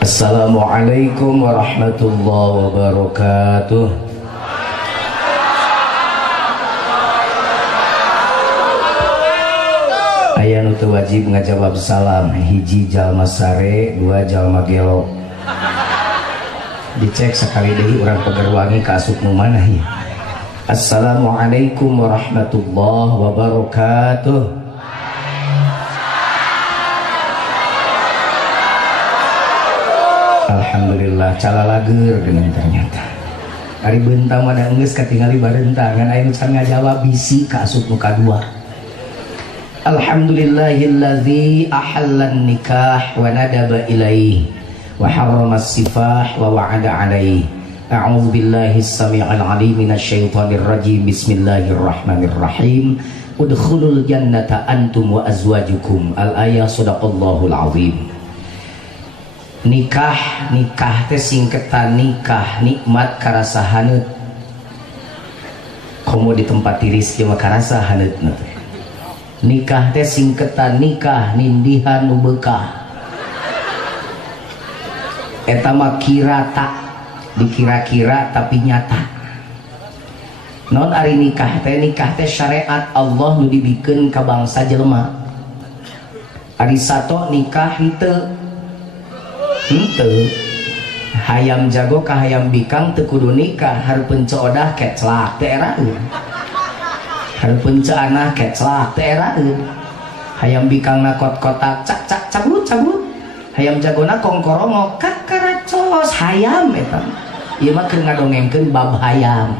Assalamualaikum warahmatullahi wabarakatuh. Aya nu teu wajib ngajawab salam, hiji jalma sare, dua jalma gelo. Dicek sekali deui urang pegerwangi ka asup nu manah ieu. Assalamualaikum warahmatullahi wabarakatuh. Alhamdulillah calalager dengan ternyata ari bentang mana enggeus katingali barentangan aya nu can ngajawab bisi ka asup nu kadua. Alhamdulillahilladzi ahallan nikah wa nadaba ilaihi wa harrama as-sifah wa wa'ada alaihi. A'udzu billahi as-sami'il 'alim minasyaitonir rajim. Bismillahirrahmanirrahim. Udkhulul jannata antum wa azwajukum. Al-ayah sadaqallahul azim. Nikah teh singketan nikah, nikmat karasa haneut. Komo di tempat tiris jeung karasa haneutna teh. Nikah teh singketan nikah, nindihan nu beukah. Eta mah kirata, dikira-kira tapi nyata. Non ari nikah teh syariat Allah nu dibikeun ka bangsa jelema. Ari sato nikah henteu hayam jago ka hayam bikang teu kudu nikah, hareupeun coodah keclak teh eraeun. Hareupeun caanah keclak teh eraeun. Hayam bikangna kot-kotak cak cabut. Hayam jagona kongkorongok kakaracos hayam eta. Ieu mah keur ngadongengkeun bab hayam.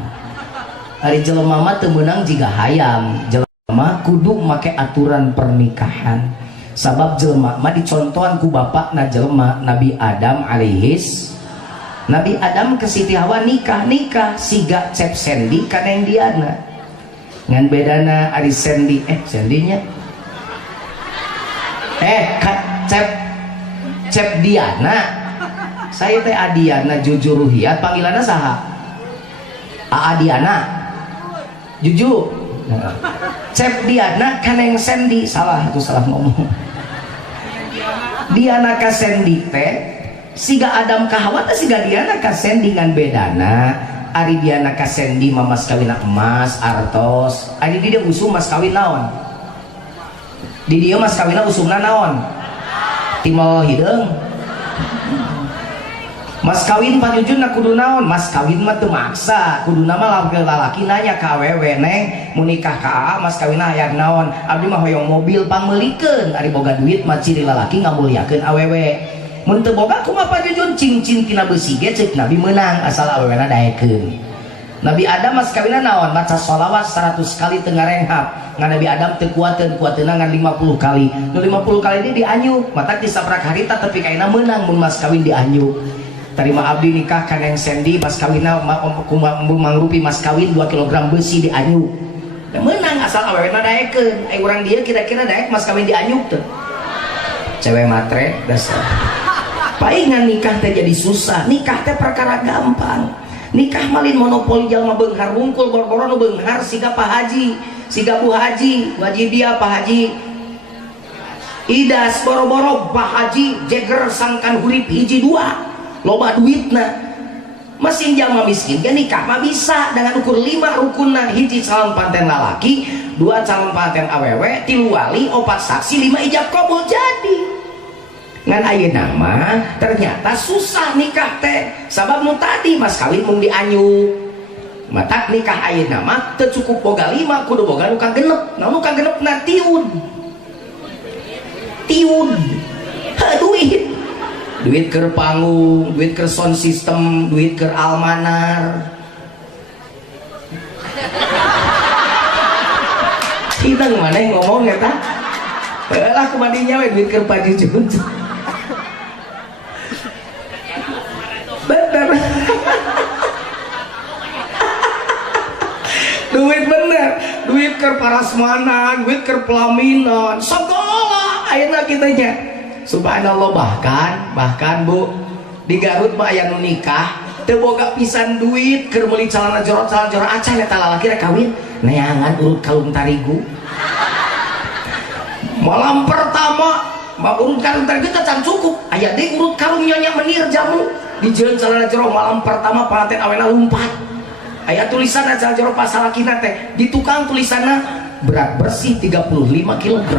Ari jelema mah teu meunang jiga hayam. Jelema kudu make aturan pernikahan. Sabab jelema mah dicontohan ku bapakna jelema Nabi Adam alaihis. Nabi Adam ke Siti Hawa nikah siga cep sendi kaneng diana. Ngan bedana ari sendi sendinya cep diana. Saya teh Adiana Jujuruhiyat panggilanna saha? Adiana Juju. Cep Diana kaneng sendi, salah ngomong. Diana ka sendi teh siga Adam ka Hawa teh siga Diana ka sendi ngan bedana ari Diana ka sendi mah mas kawina emas artos, ari di dia usum mas kawin naon? Di dia mas kawina usumna naon? Timah hideung. Mas kawin panjujuna kudu naon? Mas kawin mah teu maksa, kudu nama lalaki nanya ka awewe, neng mun nikah ka mas kawin hayang naon? Abdi mah hoyong mobil pameulikeun, ari boga duit mah ciri lalaki ngamulyakeun awewe. Mun teu boga kumaha panjujun cincin tina beusi ge ceuk Nabi meunang asal awewena daekeun. Nabi Adam mas kawinna naon? Maca sholawat 100 kali teu ngarenghap. Ngan Nabi Adam teu kuateuna ngan 50 kali. Nu 50 kali ini dianyuk, matak di sabrak harita tapi kaina meunang mun mas kawin dianyuk. Terima abdi nikah kaneng sendi mas kawinna mangrupi mas kawin 2 kg besi dianyuk. Da meunang asal awewena daekeun. Urang dia kira-kira daek mas kawin dianyuk teu. Cewek matre dasar. Paingan nikah teh jadi susah. Nikah teh perkara gampang. Nikah malin monopoli jalma beunghar wungkul bor-boro nu beunghar siga Pak Haji, siga Bu Haji, dia Pak Haji. Idas boro-boro Pak Haji jeger sangkan hurip hiji 2. Loba duitna. Mesin jalma miskin kan nikah mah bisa dengan ukur 5 rukunna, hiji calon panten lalaki, 2 calon panten awewe, 3 wali, 4 saksi, 5 ijab kabul jadi. Ngan ayeuna mah ternyata susah nikah teh. Sabab nu tadi mas kawin mung dianyuk. Matak nikah ayeuna mah teu cukup boga 5, kudu boga nu kagenep. Nah nu kagenepna tiun. Duit keur panggung, duit keur sound system, duit keur almanar. Kita mana yang ngomong ya tak? Lah kemaninya we duit keur pajujun. Bener. Duit bener, duit keur parasmanan, duit keur pelaminan, segala ayeuna kitanya. Subhanallah. Bahkan Bu di Garut mah aya nu nikah teu boga pisan duit keur meuli calana jorot acan eta lalaki rek kawin neangan urut kalung tarigu. Malam pertama mau urut karung tergeta can cukup aya deui urut karung nyonya menir jamu di jeun calana jero malam pertama panganten awena lumpat aya tulisanna calana jero pasalakina teh di tukang tulisanna berat bersih 35 kg.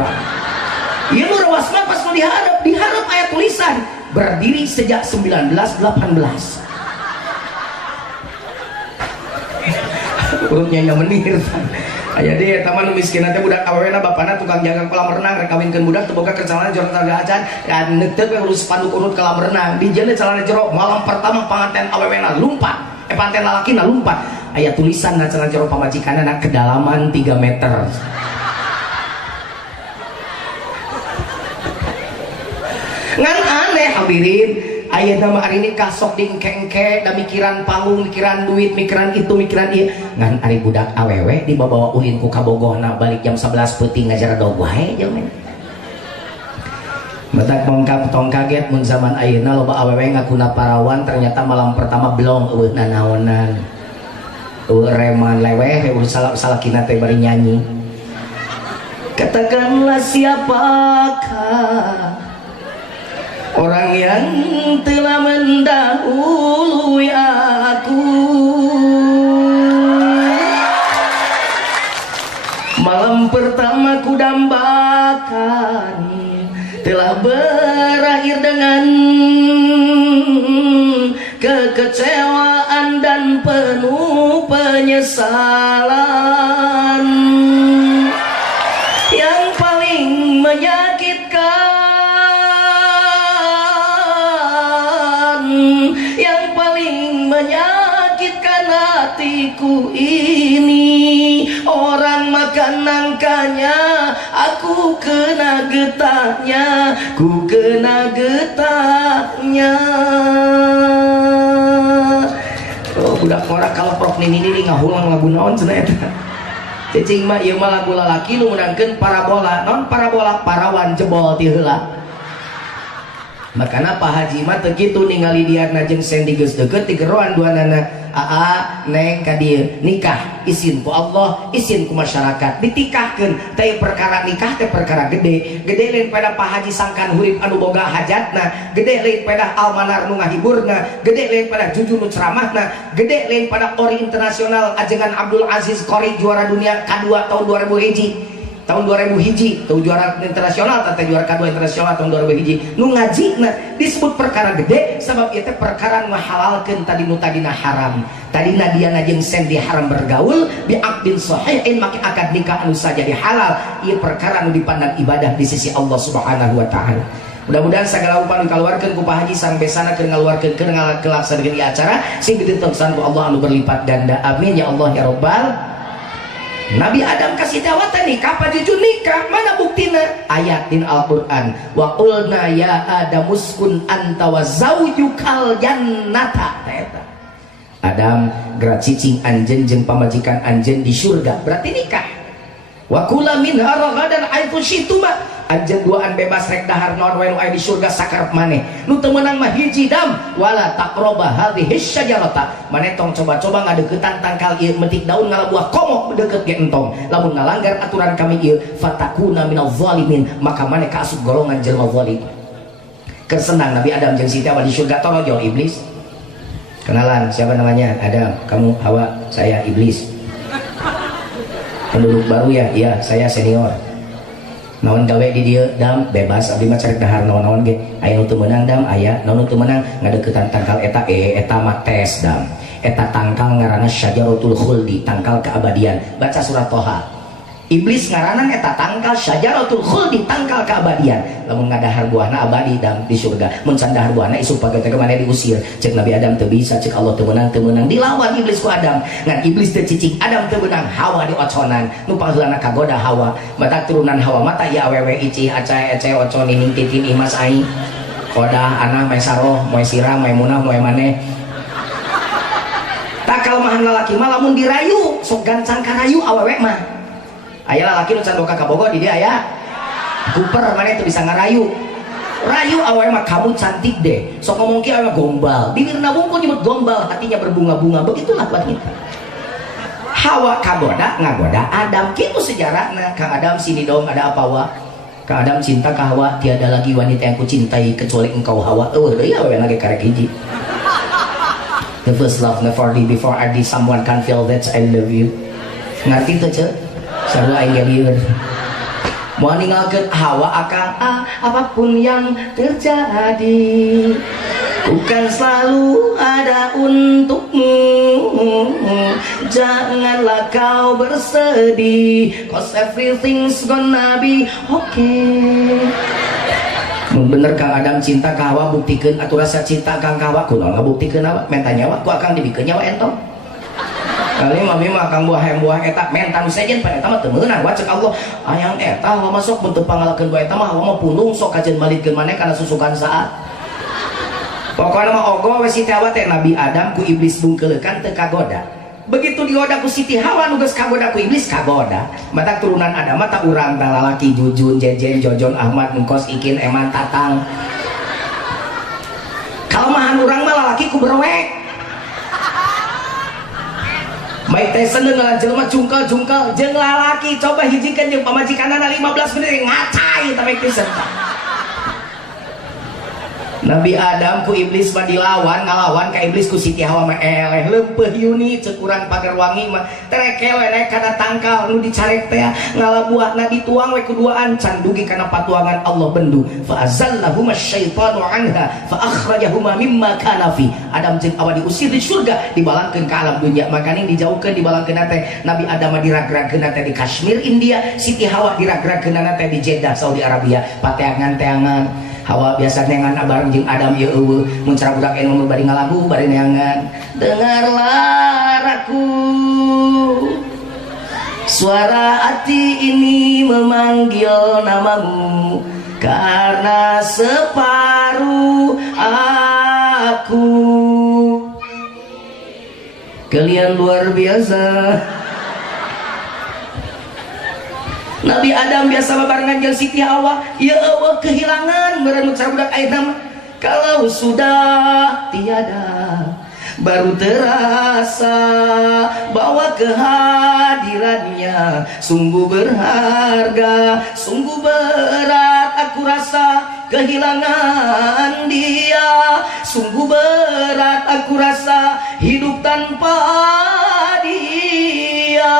Ieu nu rawas mah pas nu diharap aya tulisan berdiri sejak 1918. Urutnya nya menir. Aya deui eta mah nu miskin teh budak awewena bapana tukang jaga kolam renang rek kawinkeun budak teu boga keur calana jero tangga acan dan teu urus spanduk urut kolam renang di jeun calana jero malam pertama panganten awewena lumpat panganten lalakina lumpat aya tulisan na calana jero pamajikanna kedalaman 3 meter. Ngan aneh hadirin aya nama hari ini kasok dingkengke da mikiran panggung mikiran duit mikiran itu mikiran ieu ngan ari budak awewe dibawa ulin ku kabogohna balik jam 11 peuting ngajar dog wae jeung batak mongkap tong kaget mun zaman ayeuna loba awewe ngakuna parawan ternyata malam pertama belum eueuh nanaonan eueuh reman leweh urus salakina teh bari nyanyi katakanlah siapakah orang yang telah mendahului aku malam pertama ku dambakan telah berakhir dengan kekecewaan dan penuh penyesalan yang paling menyakitkan menyakitkan hatiku ini orang makan nangkanya aku kena getahnya ku kena getahnya. Oh budak orang kalau prof nini ngahulang lagu naon cenah eta cicing mah ieu mah lagu lalaki nu menangkeun parabola non parabola parawan jebol ti heula. Makana Pak Haji mah teu kitu ningali diarna jeung sendi geus deukeut digeroan duanana aa neng ka dieu nikah izin ku Allah izin ku masyarakat ditikahkeun teh perkara nikah teh perkara gede lain pada Pak Haji sangkan hurip anu boga hajatna gede lain pada almanar nu ngahiburna gede lain pada jujur nu ceramahna gede lain pada Qori internasional ajengan Abdul Aziz Qori juara dunia kedua tahun 2001 tahun 2001 tuh juara internasional tante juara kedua internasional tahun 2001 nu ngaji nah disebut perkara gede sebab itu perkara ngahalalkeun tadi nu tadina haram tadina dia jeung sen di haram bergaul bi aqdin sahihin make akad nikah anu saja di halal ieu perkara nu dipandang ibadah di sisi Allah Subhanahu wa taala. Mudah-mudahan segala upaya dikeluarkan ku Pak Haji sampai sana keur ngaluarkeun keur ngalaksanakeun di acara sing ditentoksan ku Allah anu berlipat ganda amin ya Allah ya rabbal. Nabi Adam kasih dawatan nikah apa jujur nikah mana buktina ayat din Al-Quran wa qulna ya Adam uskun anta wa zawjukal jannata Adam gerak cicing anjeun jeung pamajikan anjeun di surga berarti nikah wa kula minha ragadan haitsu syi'tuma anjeun duaan bebas rek dahar naon wae nu aya di surga sakarep maneh nu teu meunang mah hiji dam wala taqraba hadhihi syajarata maneh tong coba-coba ngadeuketan tangkal ieu metik daun ngalabuah komo deukeut ge entong lamun ngalanggar aturan kami ieu fatakuna minaz zalimin maka maneh kaasup golongan jelema zalim. Keur senang Nabi Adam jeung Siti Hawa di surga torojol iblis kenalan siapa namanya Adam kamu Hawa saya iblis penduduk baru ya iya saya senior naon gawe di dieu dam bebas abdi mah carek dahar naon-naon ge aya nu teu meunang dam aya naon nu teu meunang ngadeuketan tangkal eta eta mah tes dam eta tangkal ngaranna syajaratul khuldi tangkal keabadian baca surat Toha iblis ngaranan eta tangkal syajaratul khuldi tangkal keabadian lamun ngadahar buahna abadi dam di surga mun can dahar buahna isuk pagi teh maneh diusir cek Nabi Adam teu bisa cek Allah teu meunang dilawan iblis ku Adam ngan iblis teu cicing Adam teu meunang Hawa dioconan nu pangeulana kagoda Hawa mata turunan Hawa mata ya awewe icih acae ece ocon nining titin imas aing kodah anak mae saroh moe sirah moe munah moe maneh takal mahan lalaki mah lamun dirayu sok gancang karayu awewe mah aya lalaki nu can boga ka Bogor di dia aya kuper maneh teu bisa ngarayu rayu awewe mah kamu cantik deh sok ngomong kieu awewe gombal bibirna bungkul nyebut gombal hatinya berbunga-bunga begitulah wanita Hawa kagoda ngagoda Adam kitu sejarahna Kang Adam sini dong ada apa wa Ka Adam cinta ka Hawa, tiada lagi wanita yang ku cintai kecuali engkau Hawa. Ya lagi karek hiji. The first love never did before I did someone can feel that I love you. Ngerti tuh cek? Sarua aing lieur. Mau ninggalkeun Hawa akan apapun yang terjadi, bukan selalu ada untukmu. Janganlah kau bersedih, cause everything's gonna be okay. Bener Kang Adam cinta ka Hawa buktikan atau rasa cinta Kang Hawa kunaon ngabuktikan apa menta nyawa ku akan dibikeun nyawa entong kali mami mah Kang buah eta menta nu sejen pan eta mah teu meunang wacek Allah ayang eta Hawa masuk bentuk pangalakeun buah eta mah Hawa mah pulung sok kajeun malikeun maneh kana susukan saat pokona mah ogo we si Hawa teh Nabi Adam ku iblis bungkeulekan teu kagoda. Begitu digoda ku Siti Hawa nugas kagoda ku iblis kagoda. Mata turunan Adam mata urang tah lalaki Jujun, Jejen, Jojon, Ahmad, Engkos, Ikin, Eman, Tatang. Kalemahan urang mah lalaki ku berwek. Mike Tyson dengan jelema jungkel-jungkel jeung lalaki coba hijikeun jeung pamajikanana 15 menit ngacai tah Mike Tyson. Nabi Adam ku iblis mah dilawan ngalawan ka iblis ku Siti Hawa mah eleh leumpeuh Yuni ceuk urang pagar wangi mah tereke we naik kana tangkal nu dicarek teh ngalabuahna dituang we kuduaan can dugi kana patuangan Allah bendu fa azallahuma syaitanu anha fa akhrajahuma mimma kana fi. Adam jeung Hawa diusir di surga dibalangkeun ka alam dunya makanya dijauhkeun dibalangkeun teh Nabi Adam mah diragragkeun teh di Kashmir India, Siti Hawa diragragkeun teh di Jeddah Saudi Arabia. Pateangan-teangan Hawa biasa neangan bareng jeung Adam ye eueuh mun cara budak anu bari ngalagu bari neangan dengarlah aku suara hati ini memanggil namamu karena separuh aku kalian luar biasa. Nabi Adam biasa babarengan jeung Siti Hawa, ya Allah kehilangan meureun cara budak ayeuna mah. Kalau sudah tiada baru terasa bahwa kehadirannya sungguh berharga, sungguh berat aku rasa kehilangan dia, sungguh berat aku rasa hidup tanpa dia.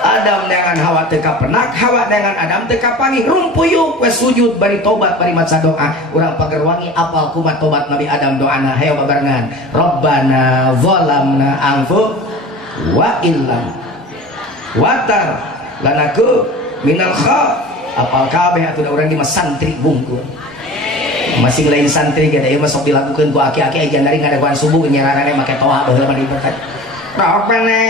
Adam dengan Hawa teka penak, Hawa dengan Adam teka pangi rumpuyuk wes sujud bari tobat bari maca doa urang pager wangi apal kumat tobat Nabi Adam doana hayo babarengan Rabbana zalamna anfu wa illam watar lanaku minal kha apal kabeh atuh urang di santri bungkul masing lain santri gada ieu sok dilakukeun ku aki-aki aja dari ngadaguan subuh nyararane make toa baheula mah diberkat Rabbana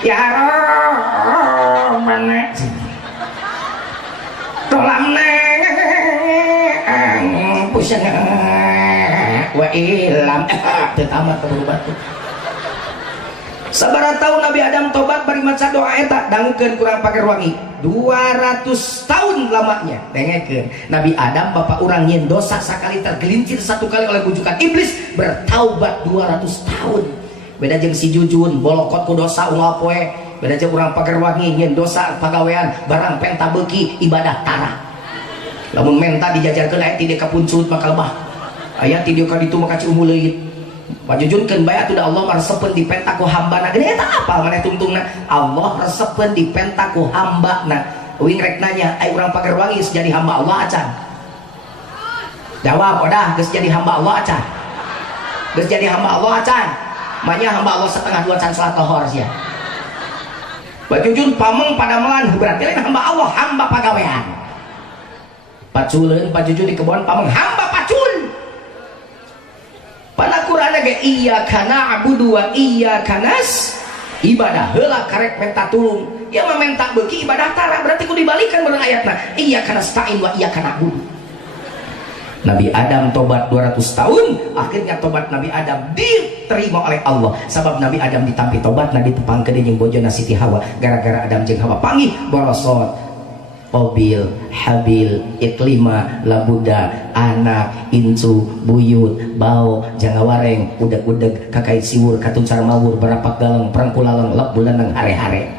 ya Rabbana tolamna pusana wa ilam teu tamat berubah sabaraha tahun Nabi Adam tobat bari maca doa eta dangukeun kurang pager wangi 200 tahun lamanya dengekeun Nabi Adam bapak urang nyen dosa sakali tergelincir satu kali oleh bujukan iblis bertaubat 200 tahun beda jeung si Jujun bolokot ku dosa unggal poe beda jeung urang pager wangi nyen dosa pagawean barang penta beuki ibadah tara lamun menta dijajarkeun aya ti dia kapuncut maka lebah aya ti dia ka ditu maka ciumul leuit pajujunkeun bae atuh da Allah resepkeun di penta ku hambana gede eta apal maneh tungtungna Allah resepkeun di penta ku hambana uing rek nanya ai urang pager wangi geus jadi hamba Allah acan jawab odah geus jadi hamba Allah acan geus jadi hamba Allah acan manya hamba Allah setengah dua can salat lohor sia pajujun pameng pada melan berarti lain hamba Allah hamba pagawean paculeun pajujun di kebon pameng hamba pacul pada Quran ge iyyaka na'budu wa iyyaka nas ibadah heula karek minta tulung ya mah minta beuki ibadah tara berarti ku dibalikan beurang ayatna iyyaka nasta'in wa iyyaka na'budu. Nabi Adam tobat 200 tahun akhirnya tobat Nabi Adam diterima oleh Allah sebab Nabi Adam ditampi tobat Nabi tepangkeun jeung bojona Siti Hawa gara-gara Adam jeung Hawa panggih borosot Qabil, Habil, Iklima, Labuda, anak, incu, buyut, bau, jangawareng, udeg-udeg, kakait siwur, katun sarmawur, berapak galeng, perangkulaleng, lep bulaneng, hare-hare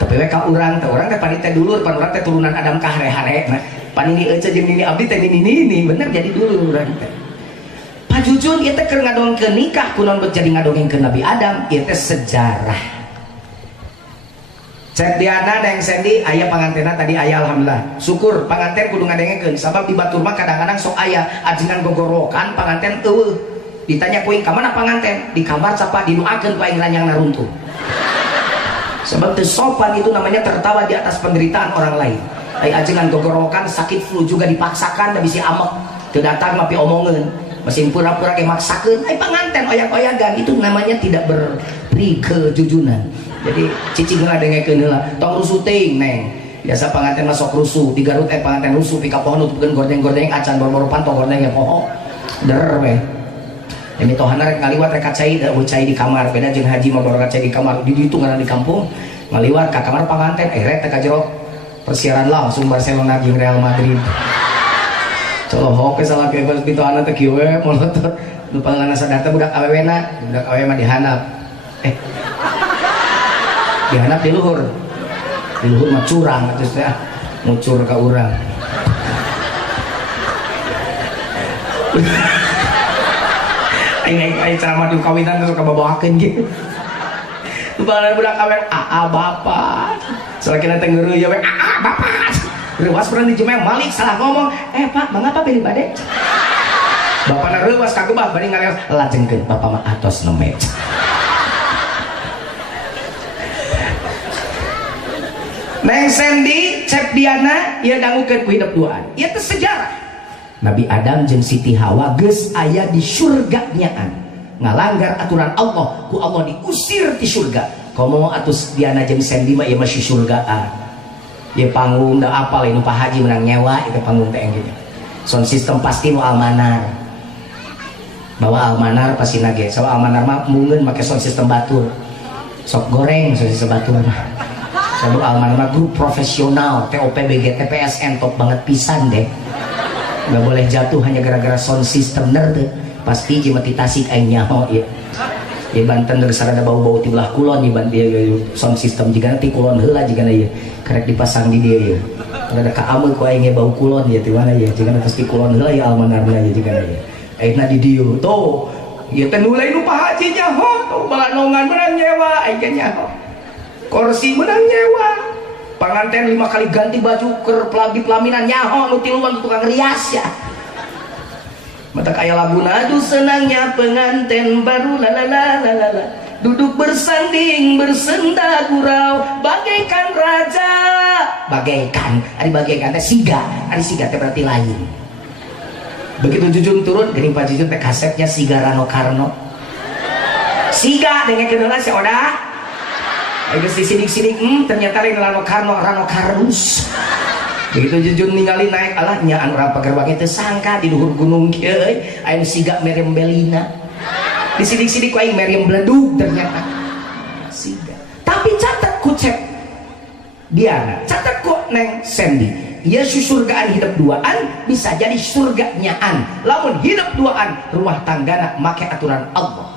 tapi mereka orang teh panita dulur pan urang teh turunan Adam ka hare-hare nah panini eueuh jeung nini abdi teh nini bener jadi dulur urang teh pajujun ieu teh keur ngadongkeun nikah kunaon bet jadi ngadongengkeun Nabi Adam ieu teh sejarah. Cek Diana dan Sandy aya pangantena tadi aya alhamdulillah syukur panganten kudu ngadengekeun sabab di batur mah kadang-kadang sok aya ajengan gogorokan panganten eueuh ditanya kuing ka mana panganten di kamar capa dinuakeun ku aing ranyang naruntuh sebab teu sopan itu namanya tertawa di atas penderitaan orang lain. Aya ajengan gogorokan sakit flu juga dipaksakan da bisi amek teu datang mah omongkeun masih pura-pura ge maksakeun ai panganten oyak-oyagan itu namanya tidak beri kejujunan. Jadi cicing lah dengekeun heula tong rusuh teuing neng biasa panganten masuk rusuh di Garut panganten rusuh pika pohon nutupkeun gordeng-gordeng acan boro-boro pantong gordeng ya poho der we demi tohana rek ngaliwat rek cai da cai di kamar beda jeung haji mah baru cai di kamar di ditu ngaran di kampung ngaliwat ka kamar panganten rek teh ka jero persiaran langsung Barcelona jeung Real Madrid colohok ke salah ke pas pitoana teh kieu we molot nu panganan sadar teh budak awewena budak awewe mah dihanap dihanap di luhur mah curang terus ya ngucur ke urang aing ceramah di kawinan terus kababawakeun gitu bakalan budak kawen bapak soalnya teh ngeureuyeuh ya we bapak reuwas pernah di Jumeh Malik salah ngomong pak mangapa beli bade bapana reuwas kagebah bari ngaleos lajengkeun bapak mah atos nemet. Neng Sandy, Cep Diana, ia dangukeun ku hidup duaan. Ieu teh sejarah. Nabi Adam jeung Siti Hawa geus aya di surga nyaan. Ngalanggar aturan Allah, ku Allah diusir di surga. Komo atus Diana jeung Sandy mah ieu masih surgaan. Ieu panggung da apal nu Pak Haji menang nyewa itu panggung teh engge. Sound system pasti nu almanar. Bawa almanar pasti nage. Sawa almanar mah mungkin make sound system batur. Sok goreng sound system batur mah. Sabuk almarhum grup profesional TOPBG TPSN top banget pisan deh nggak boleh jatuh hanya gara-gara sound system nerd pasti jemati tasik aing nyaho ya Banten geus ada bau-bau ti belah kulon di Banten sound system jika nanti kulon heula jika ya karek dipasang di dia ya ada ka ameu ku aing bau kulon ya ti mana ya jika pasti kulon heula ya almanarna ya jika ya ayeuna di dieu tuh ieu teh nulai nu Pak Haji nyaho tuh balanongan menang nyewa aing nyaho kursi menang nyewa panganten 5 kali ganti baju ke pelaminan nyaho nu tiluan tukang rias ya mata kaya laguna aduh senangnya penganten baru lalalala duduk bersanding bersenda gurau bagaikan raja bagaikan teh siga teh berarti lain begitu Jujun turun geuning Pak Jujun teh kasetnya Siga Rano Karno siga dengan kenalan si Oda ayo sidik-sidik ternyata lain Rano Karnus begitu Jujun ningali naik alah nyaan urang pagerbang teu sangka di luhur gunung kieu aya siga Meriam Belina disidik-sidik ku aing Meriam Bledug ternyata siga tapi catat ku Cep Diana catat ku Neng Sandy ieu surgaan hidup duaan bisa jadi surga nyaan lamun hidup duaan rumah tanggana make aturan Allah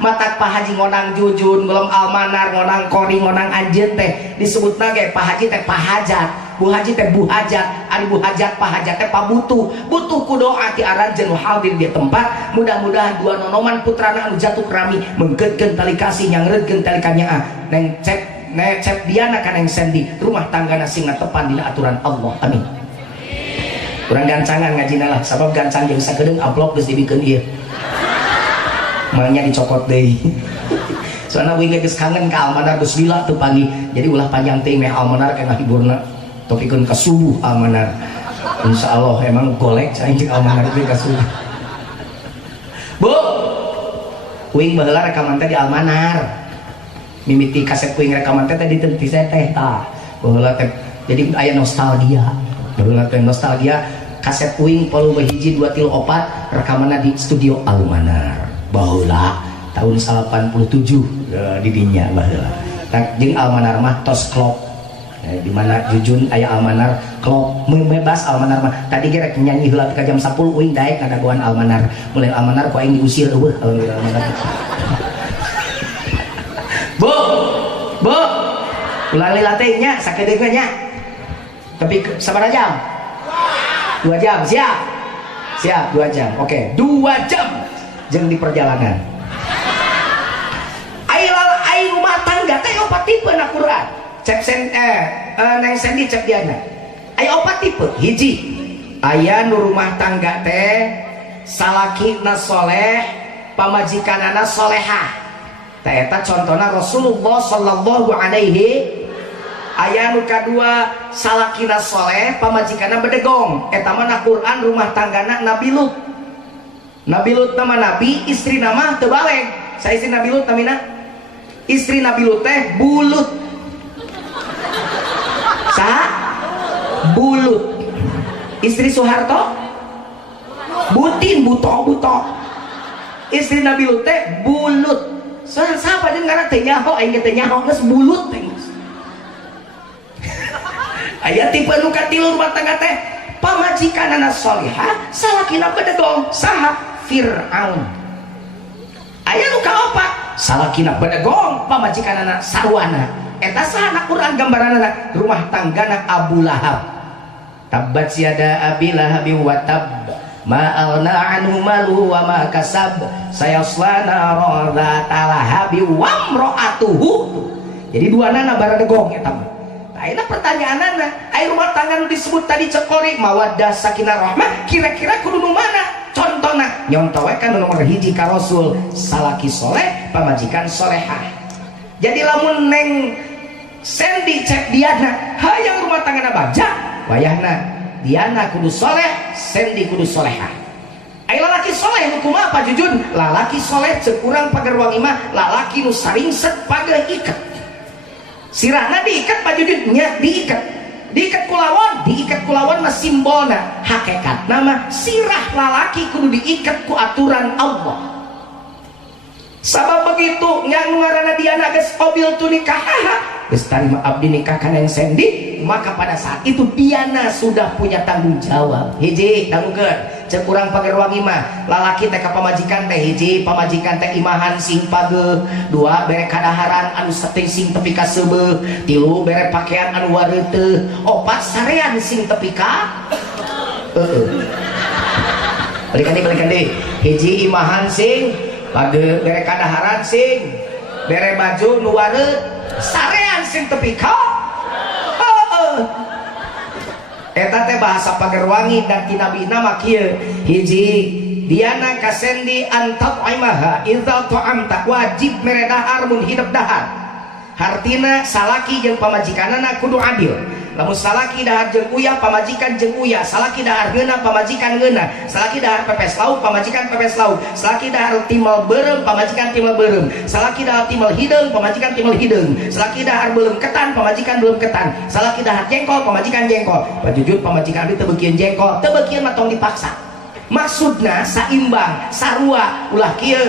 matak Pak Haji ngonang Jujun belum almanar ngonang kori ngonang anjeun teh disebutna ge Pak Haji teh pahajat Bu Haji teh bu hajat ari bu hajat Pak Hajat teh pabutuh butuh ku doa ti aranjeun hadir di tempat mudah-mudahan dua nonoman putrana anu jatuh rami menggeutkeun tali kasih nyangreutkeun tali kanyaa neng Cep Diana ka Neng Sandy rumah tanggana sing tepan dina aturan Allah amin kurang gancangan ngajina lah sabab gancang jeung sakedeung amplop geus dibikeun ieu malnya dicokot deh soalnya wingnya geus kangen ka almanar geus lila tuh pagi jadi ulah panjang teh meh almanar kana hiburna topikeun ka subuh almanar insyaallah emang golek aing jeung almanar teh ka subuh Bu wing baheula rekaman teh di almanar mimiti kaset wing rekaman teh di teh tah baheula teh jadi aya nostalgia baheula teh nostalgia kaset wing 31 2 3 4 rekamanna di studio almanar baheula tahun 87 di dinya baheula jeung almanar mah tos klop di mana Jujun aya almanar klop bebas almanar mah tadi ge rek nyanyi heula ka jam 10 uing daek ngadagoan almanar mulai almanar ku aing diusir eueuh almanar Bu ulah lila teh nya sakedeung nya tapi sabaraha jam 2 jam siap 2 jam oke 2 jam jeung di perjalanan ai rumah tangga teh opat tipe na Quran cek neng Sandy cek diana ai opat tipe hiji aya nu rumah tangga teh salakina soleh pamajikanana solehah teh eta contona Rasulullah sallallahu alaihi aya nu kadua salakina soleh pamajikanana bedegong eta mah Quran rumah tanggana Nabi Lut nama Nabi istri nama teu baleng sa istri Nabi Lut namina istri Nabi Lut teh bulut saha bulut istri Soeharto butin buto istri Nabi Lut teh bulut siapa jeung ngaran teh nyaho aing teh nyaho geus bulut teh aya tipe nu katilu rumah tangga teh pamajikanana salihah salakina bedegong saha Fir'aun aya nu kaopat salakina bedegong pamajikanana sarwana eta saha Quran gambaranana rumah tanggana Abu Lahab tabbat yada abi lahab wa tab ma alna anhu maluhu wa ma kasab sayasla naran dzata lahab wa imraatuhu jadi duana baradegong eta mah ayeuna pertanyaanana aya rumah tangga nu disebut tadi cekori mawaddah sakinah rahmah kira-kira kudu nu mana contona nyontoh we kan nomor hiji ka Rasul salaki soleh pamajikan solehah jadi lamun neng Sandy cek diana hayang rumah tanggana bagja wayahna diana kudu soleh Sandy kudu solehah aya lalaki soleh nu kumaha Pak Jujun lalaki soleh cek urang pager wangi mah lalaki nu saringset pager iket sirahna diikat Pak Jujun nya diikat kulawan mah simbolna hakikat nama sirah lalaki kudu diikat ku aturan Allah sabab begitu nya nu ngaranna diana geus qabil tu nikah geus tarima abdi nikah ka neng Sandy maka pada saat itu diana sudah punya tanggung jawab hiji dangukeun cek urang pager wangi mah lalaki teh ka pamajikan teh hiji pamajikan teh imahan sing pageuh dua bere kadaharan anu setting sing tepi ka seubeuh tilu bere pakaian anu wareuteuh opat sarean sing tepi ka balikan deui hiji imahan sing pageuh bere kadaharan sing bere baju nu wareut sarean sing tepi ka eta teh bahasa pager wangi dan ti nabi nama kieu hiji diana ka Sandy antat aimaha idza ta'amta wajib mere dahar mun hidup dahar hartina salaki jeung pamajikanana kudu adil lamun salaki dahar jeung uyah pamajikan jeung uyah salaki dahar geuna pamajikan geuna salaki dahar pepes lauk pamajikan pepes lauk salaki dahar timal beureum pamajikan timal beureum salaki dahar timal hideung pamajikan timal hideung salaki dahar beuleum ketan pamajikan beuleum ketan salaki dahar jengkol pamajikan jengkol Pajujut pamajikan abdi teu beukeun jengkol teu beukeun mah tong dipaksa maksudna saimbang sarua ulah kieu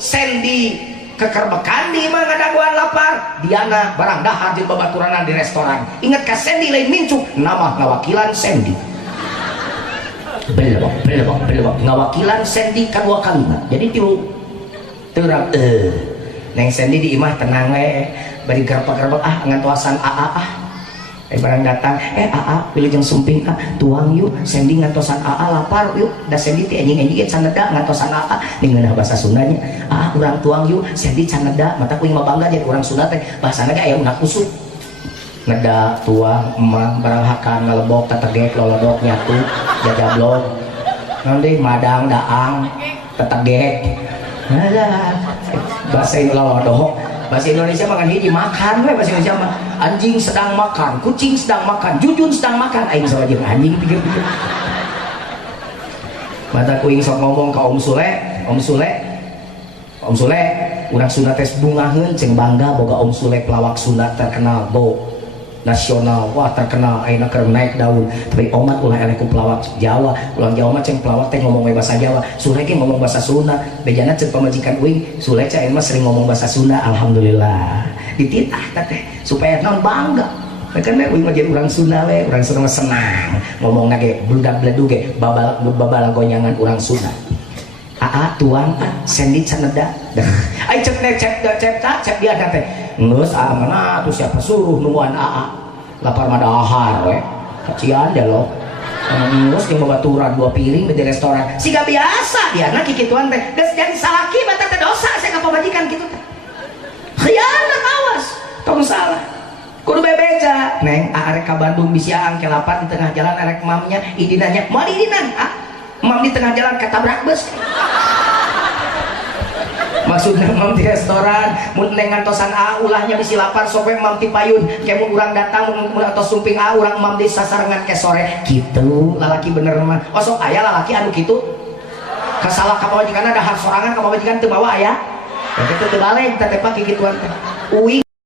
Sandy kekerbekan di mah ngadaguan lapar diana barang dahar jeung babaturanna di restoran ingat ka Sandy lain mincuk nama ngawakilan Sandy belebok ngawakilan Sandy kadua kalima jadi tilu teurang neng Sandy di imah tenang we bari gerpak-gerpak ngantoasan barang datang AA pilih jeung sumping tuang yuk Sandy ngantosan AA lapar yuk da Sandy teh anjing-anjing caneda ngantosan AA ningeunah bahasa Sundanya urang tuang yuk Sandy caneda mata kuing mah bangga jadi urang Sunda teh bahasana ge aya unak kusut ngeda tuang emah barang hakan ngalebok tetegek lolodok nyatu jajablok naon deui madang daang tetegek bahasa lolodok bahasa Indonesia makan hiji makan we bahasa Indonesia mah anjing sedang makan kucing sedang makan jujun sedang makan aing sama jeung anjing pikir-pikir mata kuing sok ngomong ka Om Sule urang Sunda teh bungaheun ceng bangga boga Om Sule pelawak Sunda terkenal nasional wah terkenal ayeuna keur naik daun tapi omat ulah eleh ku pelawak Jawa ulang Jawa mah ceng pelawak teh ngomong we bahasa Jawa Sule ge ngomong bahasa Sunda bejana ceuk pamajikan uing Sule cai mah sering ngomong bahasa Sunda alhamdulillah dititah teh supaya naon bangga kan we uing mah jadi urang Sunda we urang Sunda mah senang ngomongna ge bludak bledu ge babal gonyangan urang Sunda aa tuang sendit saneda ai cep dia teh geus mana tuh siapa suruh nungguan aa lapar madahar we kacian da lo geus jeung babaturan 2 piring di restoran siga biasa dia na kikituan teh geus jadi salaki mata teh dosa saya ka pamajikan kitu teh khianat awas tong salah kudu bebeja neng arek ka Bandung bisiaan ke lapat di tengah jalan arek mamnya idinanya mau idinan mam di tengah jalan ketabrak bus maksudnya mam di restoran mun neng ngantosan ulahnya bisi lapar sope mam ti payun kayak mun urang datang mun atos sumping urang mam di sasarengan ke sore gitu lalaki bener mah osok aya lalaki anu kitu kasalah ka pamajikan ada hak sorangan ka pamajikan teu bawa aya ya kitu teu balik teh pake kituan teh uing